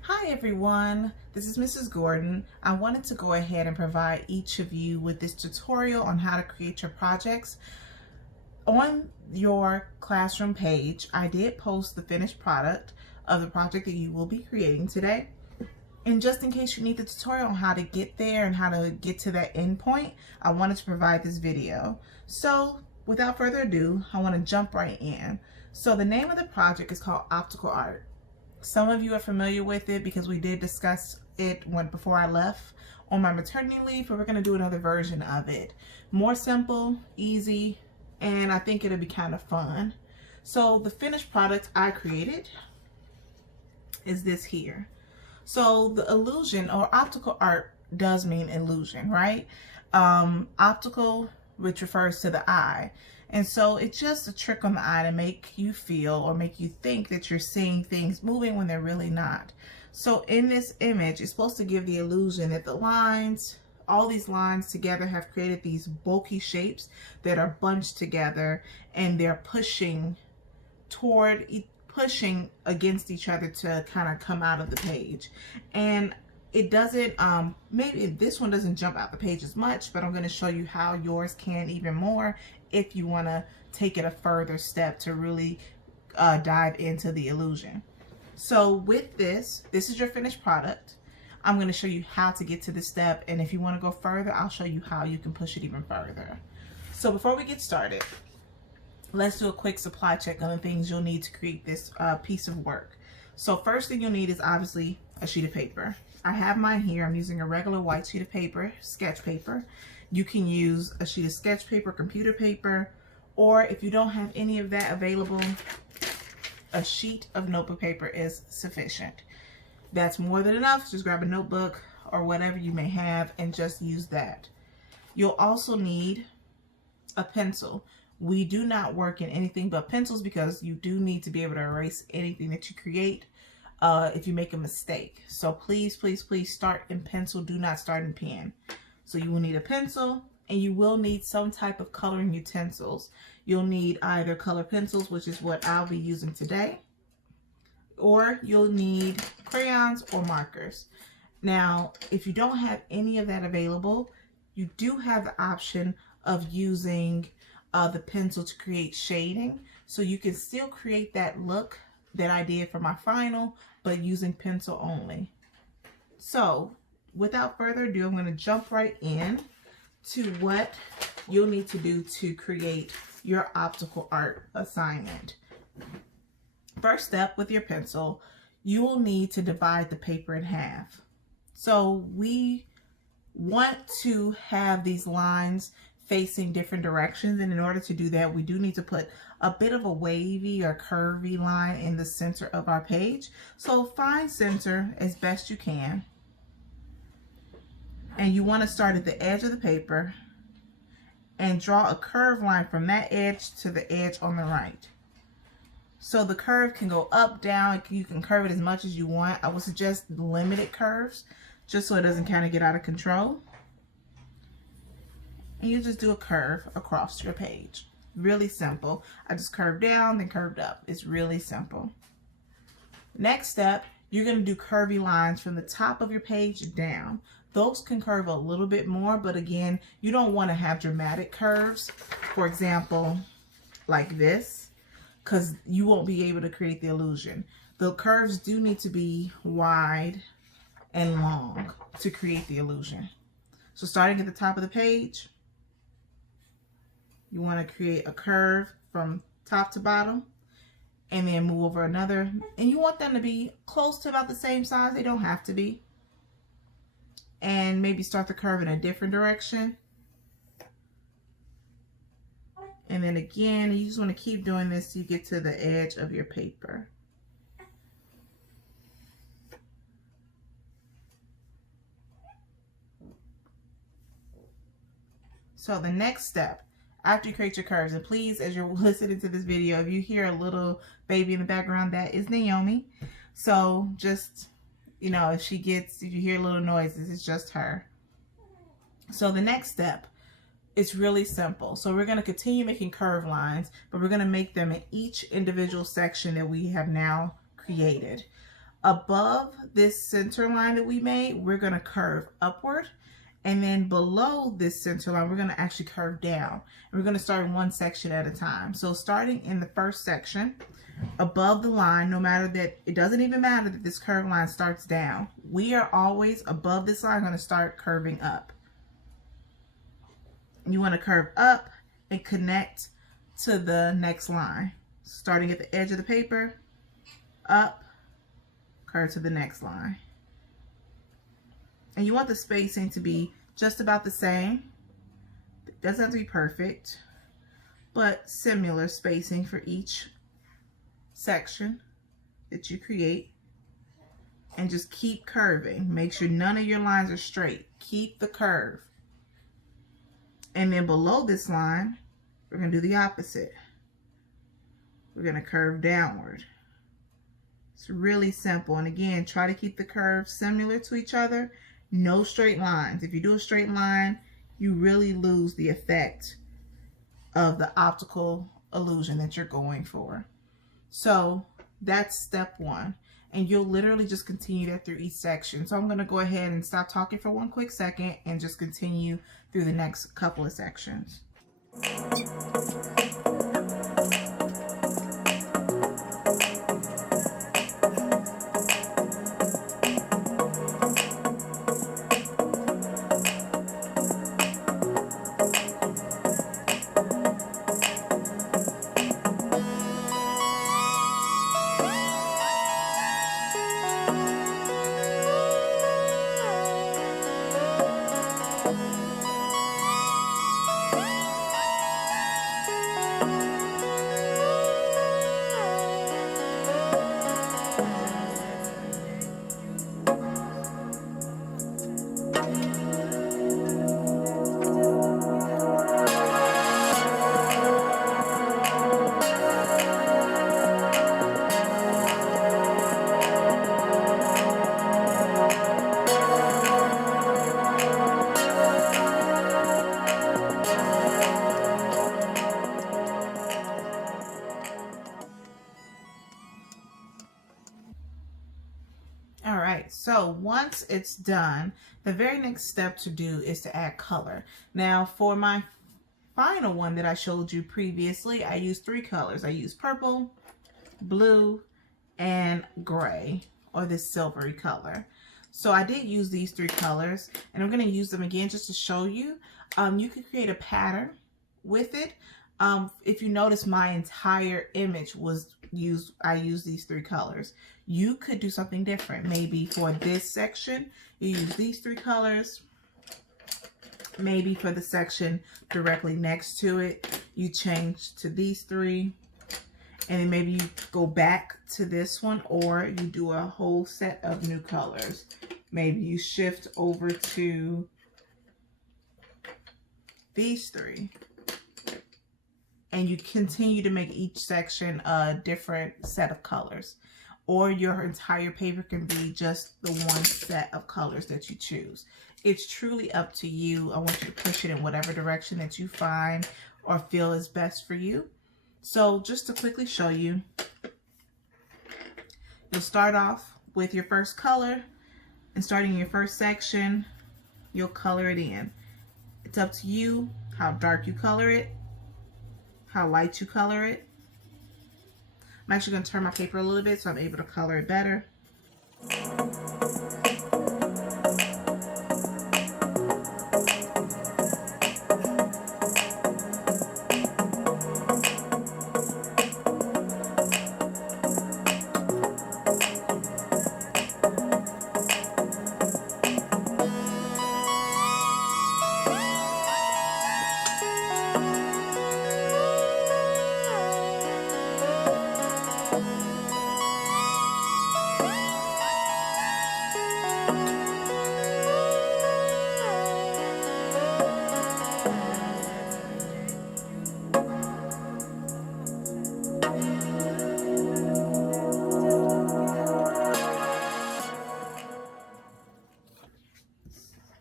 Hi everyone, this is Mrs. Gordon. I wanted to go ahead and provide each of you with this tutorial on how to create your projects. On your classroom page, I did post the finished product of the project that you will be creating today. And just in case you need the tutorial on how to get there and how to get to that end point, I wanted to provide this video. So without further ado, I want to jump right in. So the name of the project is called Optical Art. Some of you are familiar with it because we did discuss it before I left on my maternity leave, but we're going to do another version of it. More simple, easy, and I think it'll be kind of fun. So the finished product I created is this here. So the illusion, or optical art, does mean illusion, right? Optical, which refers to the eye. And so it's just a trick on the eye to make you feel or make you think that you're seeing things moving when they're really not. So in this image, it's supposed to give the illusion that the lines, all these lines together have created these bulky shapes that are bunched together, and they're pushing against each other to kind of come out of the page. And it doesn't, maybe this one doesn't jump out the page as much, but I'm going to show you how yours can even more if you want to take it a further step to really dive into the illusion. So with this is your finished product. I'm going to show you how to get to this step, and if you want to go further, I'll show you how you can push it even further. So before we get started, let's do a quick supply check on the things you'll need to create this piece of work. So first thing you'll need is obviously a sheet of paper. I have mine here. I'm using a regular white sheet of paper, sketch paper. You can use a sheet of sketch paper, computer paper, or if you don't have any of that available, a sheet of notebook paper is sufficient. That's more than enough. Just grab a notebook or whatever you may have and just use that. You'll also need a pencil. We do not work in anything but pencils because you do need to be able to erase anything that you create if you make a mistake. So please, please, please start in pencil. Do not start in pen. So you will need a pencil, and you will need some type of coloring utensils. You'll need either color pencils, which is what I'll be using today, or you'll need crayons or markers. Now, if you don't have any of that available, you do have the option of using the pencil to create shading. So you can still create that look that I did for my final, but using pencil only. So without further ado, I'm going to jump right in to what you'll need to do to create your optical art assignment. First step, with your pencil, you will need to divide the paper in half. So we want to have these lines facing different directions, and in order to do that, we do need to put a bit of a wavy or curvy line in the center of our page. So find center as best you can, and you want to start at the edge of the paper and draw a curved line from that edge to the edge on the right. So the curve can go up, down, you can curve it as much as you want. I would suggest limited curves just so it doesn't kind of get out of control. And you just do a curve across your page. Really simple. I just curved down, then curved up. It's really simple. Next step, you're going to do curvy lines from the top of your page down. Those can curve a little bit more, but again, you don't want to have dramatic curves. For example, like this, because you won't be able to create the illusion. The curves do need to be wide and long to create the illusion. So starting at the top of the page, you want to create a curve from top to bottom, and then move over another, and you want them to be close to about the same size. They don't have to be. And maybe start the curve in a different direction. And then again, you just want to keep doing this till you get to the edge of your paper. So the next step, after you create your curves, and please, as you're listening to this video, if you hear a little baby in the background, that is Naomi. So just, you know, if you hear little noises, it's just her. So the next step, it's really simple. So we're going to continue making curved lines, but we're going to make them in each individual section that we have now created. Above this center line that we made, we're going to curve upward. And then below this center line, we're going to actually curve down. And we're going to start in one section at a time. So starting in the first section, above the line, no matter that, it doesn't even matter that this curved line starts down. We are always above this line going to start curving up. You want to curve up and connect to the next line. Starting at the edge of the paper, up, curve to the next line. And you want the spacing to be just about the same. It doesn't have to be perfect, but similar spacing for each section that you create. And just keep curving. Make sure none of your lines are straight. Keep the curve. And then below this line, we're going to do the opposite. We're going to curve downward. It's really simple. And again, try to keep the curves similar to each other. No straight lines. If you do a straight line, you really lose the effect of the optical illusion that you're going for. So that's step one. And you'll literally just continue that through each section. So I'm going to go ahead and stop talking for one quick second and just continue through the next couple of sections. All right, so once it's done, the very next step to do is to add color. Now for my final one that I showed you previously, I used three colors. I used purple, blue, and gray, or this silvery color. So I did use these three colors, and I'm going to use them again just to show you. You can create a pattern with it. If you notice, my entire image was used, I used these three colors. You could do something different. Maybe for this section, you use these three colors. Maybe for the section directly next to it, you change to these three. And then maybe you go back to this one, or you do a whole set of new colors. Maybe you shift over to these three. And you continue to make each section a different set of colors. Or your entire paper can be just the one set of colors that you choose. It's truly up to you. I want you to push it in whatever direction that you find or feel is best for you. So just to quickly show you, you'll start off with your first color, and starting in your first section, you'll color it in. It's up to you how dark you color it, how light you color it. I'm actually going to turn my paper a little bit so I'm able to color it better.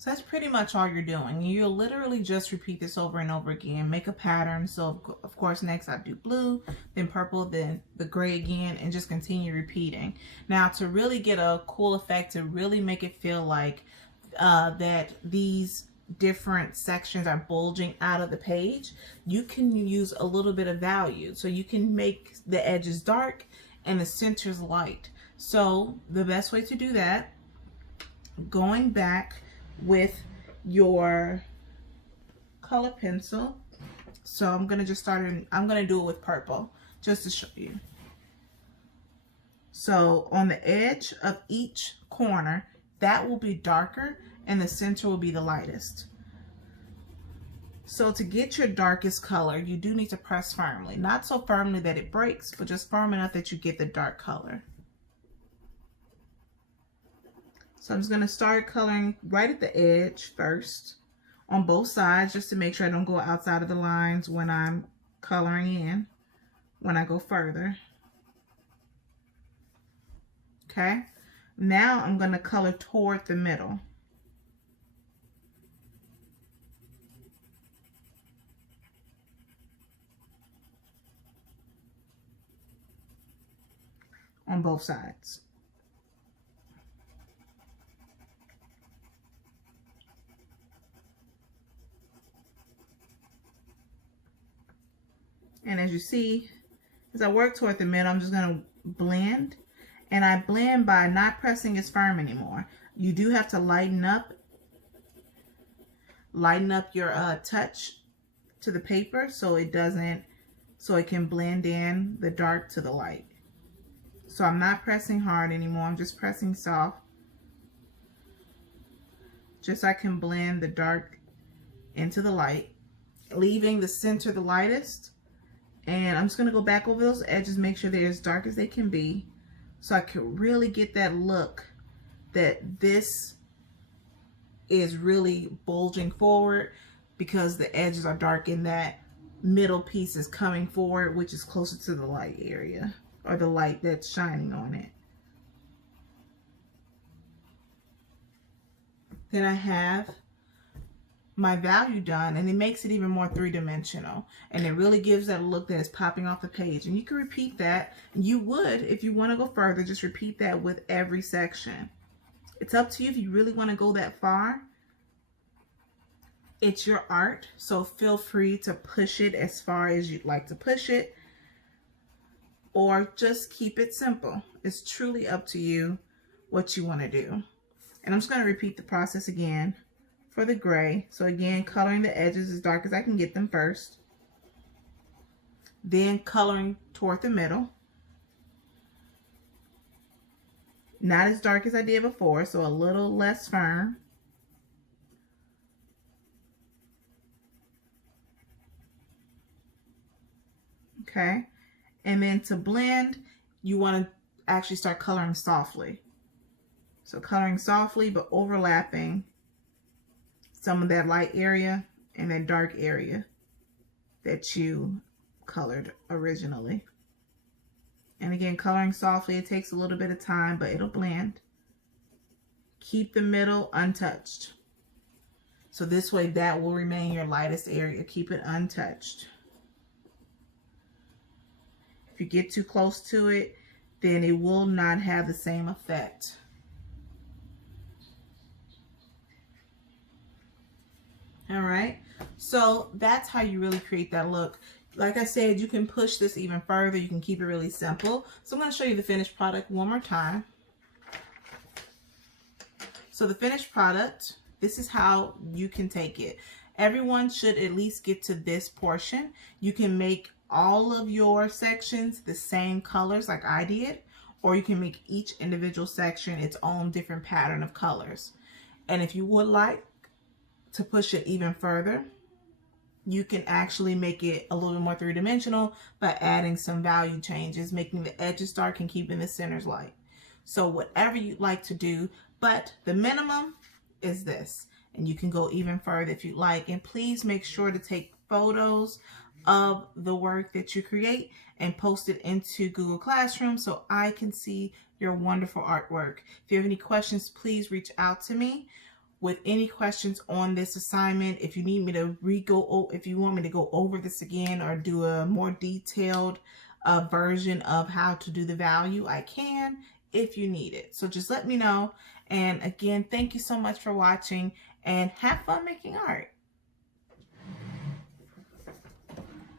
So that's pretty much all you're doing. You'll literally just repeat this over and over again. Make a pattern. So of course, next I do blue, then purple, then the gray again, and just continue repeating. Now to really get a cool effect, to really make it feel like that these different sections are bulging out of the page, you can use a little bit of value. So you can make the edges dark and the centers light. So the best way to do that, going back with your color pencil. So I'm gonna just I'm gonna do it with purple just to show you. So on the edge of each corner, that will be darker and the center will be the lightest. So to get your darkest color, you do need to press firmly. Not so firmly that it breaks, but just firm enough that you get the dark color. So I'm just going to start coloring right at the edge first on both sides, just to make sure I don't go outside of the lines when I'm coloring in, when I go further. Okay, now I'm going to color toward the middle. On both sides. And as you see, as I work toward the middle, I'm just going to blend. And I blend by not pressing as firm anymore. You do have to lighten up your touch to the paper so it can blend in the dark to the light. So I'm not pressing hard anymore. I'm just pressing soft. Just so I can blend the dark into the light, leaving the center the lightest. And I'm just going to go back over those edges, make sure they're as dark as they can be, so I can really get that look that this is really bulging forward, because the edges are dark and that middle piece is coming forward, which is closer to the light area, or the light that's shining on it. Then I have my value done, and it makes it even more three-dimensional, and it really gives that look that is popping off the page. And you can repeat that. You would, if you want to go further, just repeat that with every section. It's up to you if you really want to go that far. It's your art, so feel free to push it as far as you'd like to push it, or just keep it simple. It's truly up to you what you want to do. And I'm just going to repeat the process again for the gray. So again, coloring the edges as dark as I can get them first. Then coloring toward the middle. Not as dark as I did before, so a little less firm. Okay. And then to blend, you want to actually start coloring softly. So coloring softly, but overlapping some of that light area and that dark area that you colored originally. And again, coloring softly, it takes a little bit of time, but it'll blend. Keep the middle untouched. So this way that will remain your lightest area. Keep it untouched. If you get too close to it, then it will not have the same effect. All right, so that's how you really create that look. Like I said, you can push this even further. You can keep it really simple. So I'm going to show you the finished product one more time. So the finished product, this is how you can take it. Everyone should at least get to this portion. You can make all of your sections the same colors like I did, or you can make each individual section its own different pattern of colors. And if you would like to push it even further, you can actually make it a little bit more three-dimensional by adding some value changes, making the edges dark and keeping the centers light. So whatever you'd like to do, but the minimum is this, and you can go even further if you'd like. And please make sure to take photos of the work that you create and post it into Google Classroom so I can see your wonderful artwork. If you have any questions, please reach out to me. with any questions on this assignment. If you need me to if you want me to go over this again or do a more detailed version of how to do the value, I can if you need it. So just let me know. And again, thank you so much for watching and have fun making art.